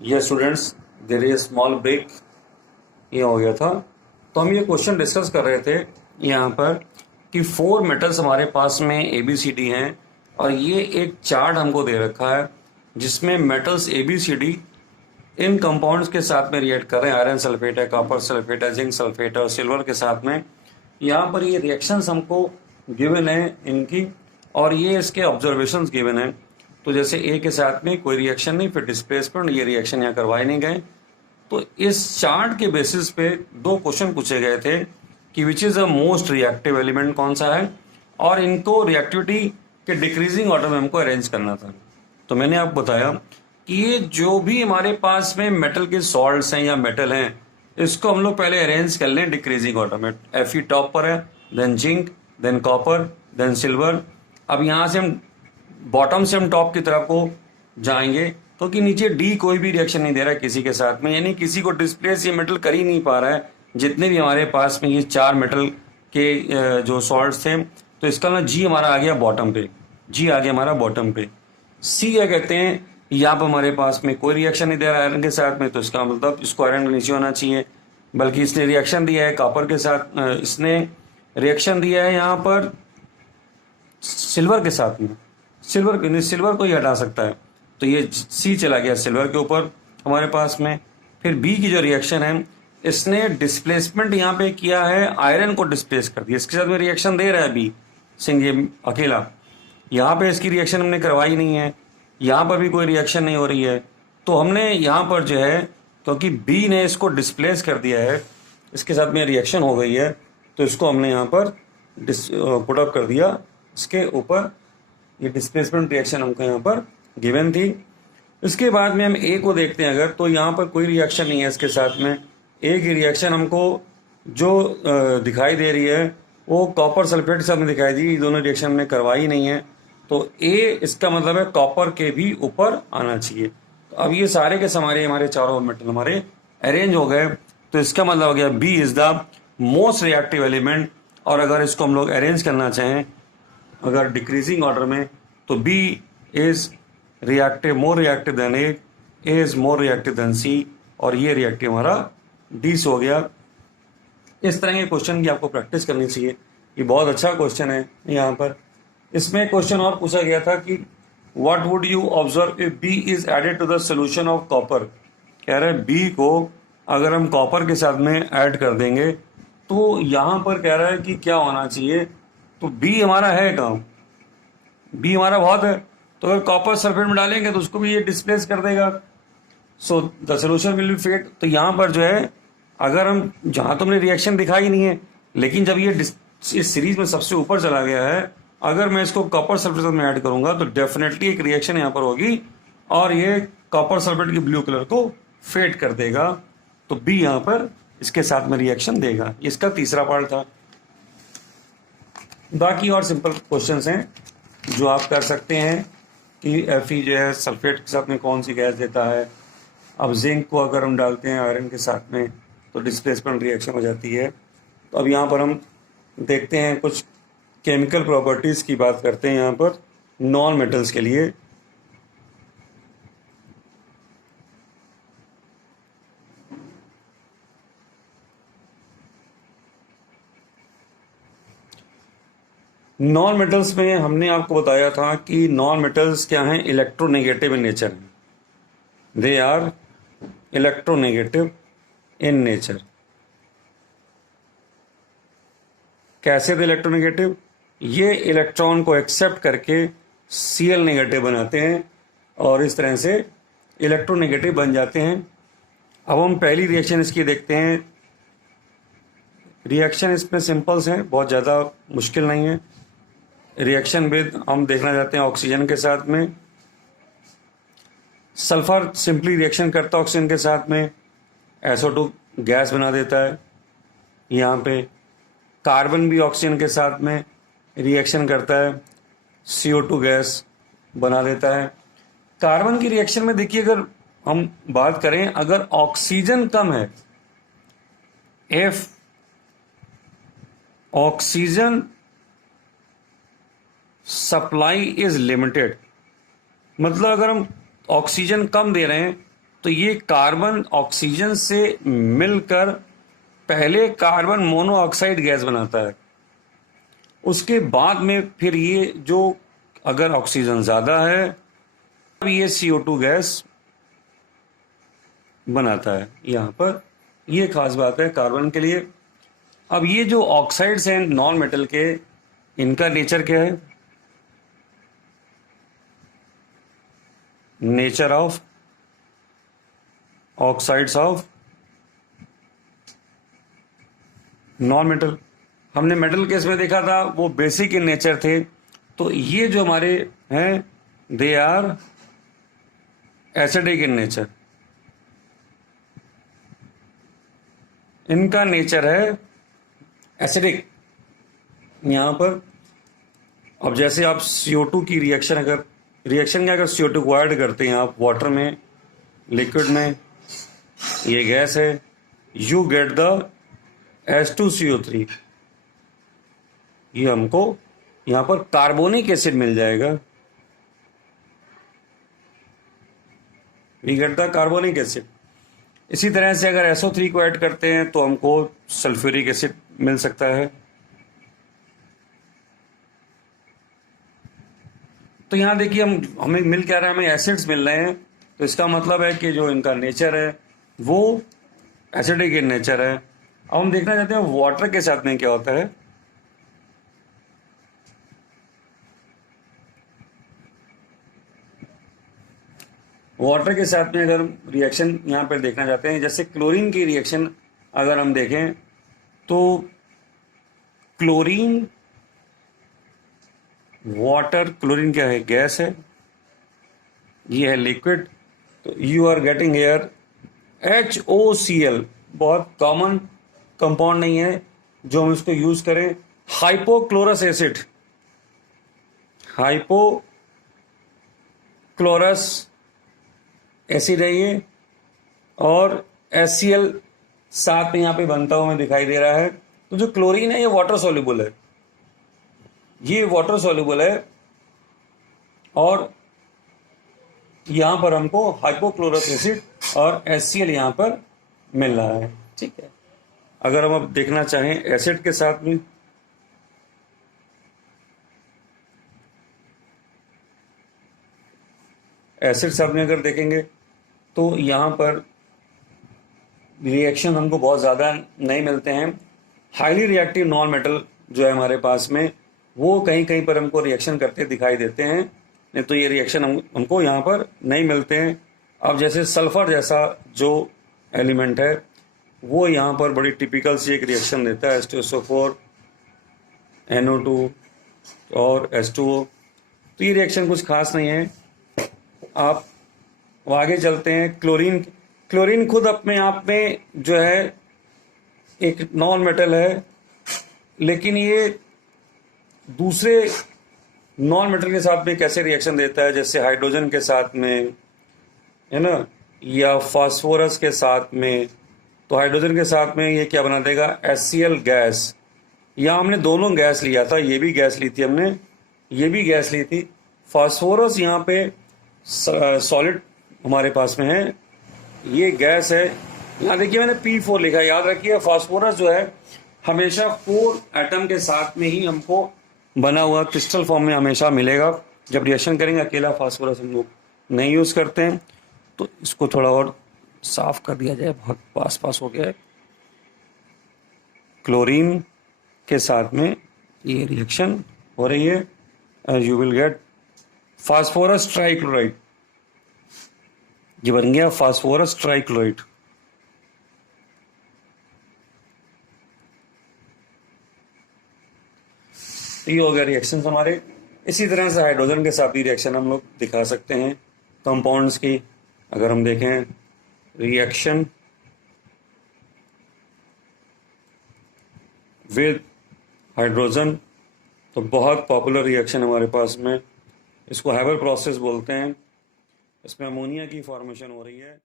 ये students there is small break, ये हो गया था। तो हम ये क्वेश्चन डिस्कस कर रहे थे यहाँ पर कि 4 मेटल्स हमारे पास में ABCD हैं और ये एक चार्ट हमको दे रखा है जिसमें मेटल्स ABCD इन कंपाउंड्स के साथ में रिएक्ट कर रहे हैं। आयरन सल्फेट है, कॉपर सल्फेट है, जिंक सल्फेट है और सिल्वर के साथ में। यहाँ पर ये रिएक्शंस हमको गिवन है इनकी और ये इसके ऑब्जर्वेशंस गिवन है। तो जैसे ए के साथ में कोई रिएक्शन नहीं, फिर डिस्प्लेसमेंट, ये रिएक्शन यहाँ करवाए नहीं गए। तो इस चार्ट के बेसिस पे 2 क्वेश्चन पूछे गए थे कि which is the most reactive element कौन सा है, और इनको रिएक्टिविटी के डिक्रीजिंग ऑर्डर में हमको अरेंज करना था। तो मैंने आपको बताया कि ये जो भी हमारे पास में मेटल के सॉल्ट्स हैं या मेटल हैं, इसको हम लोग पहले अरेंज कर लें डिक्रीजिंग ऑर्डर में। Fe टॉप पर है, then zinc, then copper, then silver. अब यहाँ से हम बॉटम से हम टॉप की तरफ को जाएंगे क्योंकि तो नीचे डी कोई भी रिएक्शन नहीं दे रहा है किसी के साथ में, यानी किसी को डिस्प्लेस ये मेटल कर ही नहीं पा रहा है। जितने भी हमारे पास में ये 4 मेटल के जो सॉल्ट्स थे, तो इसका ना जी हमारा आ गया बॉटम पे, जी आ गया हमारा बॉटम पे। सी क्या कहते हैं, यहाँ पर हमारे पास में कोई रिएक्शन नहीं दे रहा है आयरन के साथ में, तो इसका मतलब इसको आयरन के नीचे होना चाहिए। बल्कि इसने रिएक्शन दिया है कॉपर के साथ, इसने रिएक्शन दिया है यहाँ पर सिल्वर के साथ में, सिल्वर को ही हटा सकता है, तो ये सी चला गया सिल्वर के ऊपर हमारे पास में। फिर बी की जो रिएक्शन है, इसने डिस्प्लेसमेंट यहाँ पे किया है, आयरन को डिस्प्लेस कर दिया, इसके साथ में रिएक्शन दे रहा है बी सिंह ये अकेला। यहाँ पे इसकी रिएक्शन हमने करवाई नहीं है, यहाँ पर भी कोई रिएक्शन नहीं हो रही है, तो हमने यहाँ पर जो है क्योंकि बी ने इसको डिस्प्लेस कर दिया है, इसके साथ में रिएक्शन हो गई है, तो इसको हमने यहाँ पर पुट अप कर दिया इसके ऊपर। ये डिस्प्लेसमेंट रिएक्शन हमको यहाँ पर गिवन थी। इसके बाद में हम ए को देखते हैं अगर, तो यहाँ पर कोई रिएक्शन नहीं है इसके साथ में। ए की रिएक्शन हमको जो दिखाई दे रही है वो कॉपर सल्फेट के साथ में दिखाई दी, दोनों रिएक्शन हमने करवाई नहीं है, तो ए इसका मतलब है कॉपर के भी ऊपर आना चाहिए। तो अब ये सारे के हमारे चारों मेटल हमारे अरेंज हो गए, तो इसका मतलब हो गया B is the most reactive element. और अगर इसको हम लोग अरेंज करना चाहें अगर डिक्रीजिंग ऑर्डर में, तो B is reactive, more reactive than A is more reactive than C, और ये रिएक्टिव हमारा डी से हो गया। इस तरह के क्वेश्चन की आपको प्रैक्टिस करनी चाहिए, ये बहुत अच्छा क्वेश्चन है। यहाँ पर इसमें क्वेश्चन और पूछा गया था कि what would you observe if B is added to the solution of copper. कह रहे हैं बी को अगर हम कॉपर के साथ में ऐड कर देंगे, तो यहाँ पर कह रहा है कि क्या होना चाहिए, तो बी हमारा है कहाँ, बी हमारा बहुत है, तो अगर कॉपर सल्फेट में डालेंगे तो उसको भी ये डिस्प्लेस कर देगा, so the solution will be fed. तो यहाँ पर जो है अगर हम, जहाँ तो हमने रिएक्शन दिखाई नहीं है, लेकिन जब ये इस सीरीज में सबसे ऊपर चला गया है, अगर मैं इसको कॉपर सल्फेट में ऐड करूंगा तो डेफिनेटली एक रिएक्शन यहाँ पर होगी और ये कॉपर सल्फेट की ब्लू कलर को फेड कर देगा, तो बी यहाँ पर इसके साथ में रिएक्शन देगा। इसका तीसरा पार्ट था। बाकी और सिंपल क्वेश्चंस हैं जो आप कर सकते हैं कि Fe जो है सल्फेट के साथ में कौन सी गैस देता है। अब जिंक को अगर हम डालते हैं आयरन के साथ में तो डिस्प्लेसमेंट रिएक्शन हो जाती है। तो अब यहाँ पर हम देखते हैं कुछ केमिकल प्रॉपर्टीज़ की बात करते हैं यहाँ पर नॉन मेटल्स के लिए। नॉन मेटल्स में हमने आपको बताया था कि नॉन मेटल्स क्या हैं, electronegative in nature, they are electronegative in nature. कैसे थे इलेक्ट्रोनेगेटिव, ये इलेक्ट्रॉन को एक्सेप्ट करके Cl नेगेटिव बनाते हैं और इस तरह से इलेक्ट्रोनेगेटिव बन जाते हैं। अब हम पहली रिएक्शन इसकी देखते हैं। रिएक्शन इसमें सिंपल्स हैं, बहुत ज़्यादा मुश्किल नहीं है। रिएक्शन विद हम देखना चाहते हैं ऑक्सीजन के साथ में। सल्फर सिंपली रिएक्शन करता है ऑक्सीजन के साथ में, SO2 गैस बना देता है। यहाँ पे कार्बन भी ऑक्सीजन के साथ में रिएक्शन करता है, CO2 गैस बना देता है। कार्बन की रिएक्शन में देखिए, अगर हम बात करें, अगर ऑक्सीजन कम है, if oxygen supply is limited, मतलब अगर हम ऑक्सीजन कम दे रहे हैं तो ये कार्बन ऑक्सीजन से मिलकर पहले कार्बन मोनोऑक्साइड गैस बनाता है, उसके बाद में फिर ये जो अगर ऑक्सीजन ज़्यादा है अब ये CO2 गैस बनाता है यहाँ पर। ये खास बात है कार्बन के लिए। अब ये जो ऑक्साइड्स हैं नॉन मेटल के, इनका नेचर क्या है? Nature of oxides of non metal. हमने मेटल केस में देखा था वो बेसिक इन नेचर थे, तो ये जो हमारे हैं they are acidic in nature. इनका नेचर है एसिडिक यहाँ पर। अब जैसे आप CO2 की रिएक्शन अगर CO2 को ऐड करते हैं आप वाटर में, लिक्विड में, ये गैस है, यू गेट द H2CO3। ये हमको यहाँ पर कार्बोनिक एसिड मिल जाएगा, we get the carbonic acid. इसी तरह से अगर SO3 को ऐड करते हैं तो हमको सल्फ्यूरिक एसिड मिल सकता है। तो यहाँ देखिए हमें मिल क्या रहा है, हमें एसिड्स मिल रहे हैं, तो इसका मतलब है कि जो इनका नेचर है वो एसिडिक इन नेचर है। अब हम देखना चाहते हैं वाटर के साथ में क्या होता है। वाटर के साथ में अगर रिएक्शन यहाँ पर देखना चाहते हैं, जैसे क्लोरीन की रिएक्शन अगर हम देखें तो क्लोरीन वाटर, क्लोरीन क्या है? गैस है, ये है लिक्विड, तो you are getting here HOCl। बहुत कॉमन कंपाउंड नहीं है जो हम इसको यूज करें। हाइपोक्लोरस एसिड, हाइपोक्लोरस एसिड है ये, और HCl साथ में यहाँ पे बनता हुआ हमें दिखाई दे रहा है। तो जो क्लोरीन है ये वाटर सॉल्युबल है, ये वाटर सॉल्युबल है, और यहाँ पर हमको हाइपोक्लोरस एसिड और HCl यहाँ पर मिल रहा है। ठीक है, अगर हम अब देखना चाहें एसिड के साथ में, एसिड साथ में अगर देखेंगे तो यहाँ पर रिएक्शन हमको बहुत ज़्यादा नहीं मिलते हैं। हाईली रिएक्टिव नॉन मेटल जो है हमारे पास में, वो कहीं कहीं पर हमको रिएक्शन करते दिखाई देते हैं, नहीं तो ये रिएक्शन हमको यहाँ पर नहीं मिलते हैं। अब जैसे सल्फर जैसा जो एलिमेंट है वो यहाँ पर बड़ी टिपिकल सी एक रिएक्शन देता है, H2SO4 NO2 और H2O। तो ये रिएक्शन कुछ खास नहीं है। आप आगे चलते हैं। क्लोरीन खुद अपने आप में जो है एक नॉन मेटल है, लेकिन ये दूसरे नॉन मेटल के साथ में कैसे रिएक्शन देता है, जैसे हाइड्रोजन के साथ में, है ना, या फास्फोरस के साथ में। तो हाइड्रोजन के साथ में ये क्या बना देगा? HCl gas. यहाँ हमने दोनों गैस लिया था, ये भी गैस ली थी हमने, ये भी गैस ली थी। फास्फोरस यहाँ पे सॉलिड हमारे पास में है, ये गैस है। यहाँ देखिए मैंने P4 लिखा है, याद रखिए फास्फोरस जो है हमेशा 4 एटम के साथ में ही हमको बना हुआ क्रिस्टल फॉर्म में हमेशा मिलेगा। जब रिएक्शन करेंगे अकेला फास्फोरस हम लोग नहीं यूज़ करते हैं। तो इसको थोड़ा और साफ कर दिया जाए, बहुत पास हो गया है। क्लोरीन के साथ में ये रिएक्शन हो रही है, you will get phosphorus trichloride. ये बन गया फास्फोरस ट्राइक्लोराइड। ये हो गया रिएक्शन हमारे। इसी तरह से हाइड्रोजन के साथ भी रिएक्शन हम लोग दिखा सकते हैं कंपाउंड्स की। अगर हम देखें रिएक्शन विद हाइड्रोजन, तो बहुत पॉपुलर रिएक्शन हमारे पास में, इसको हैबर प्रोसेस बोलते हैं। इसमें अमोनिया की फॉर्मेशन हो रही है।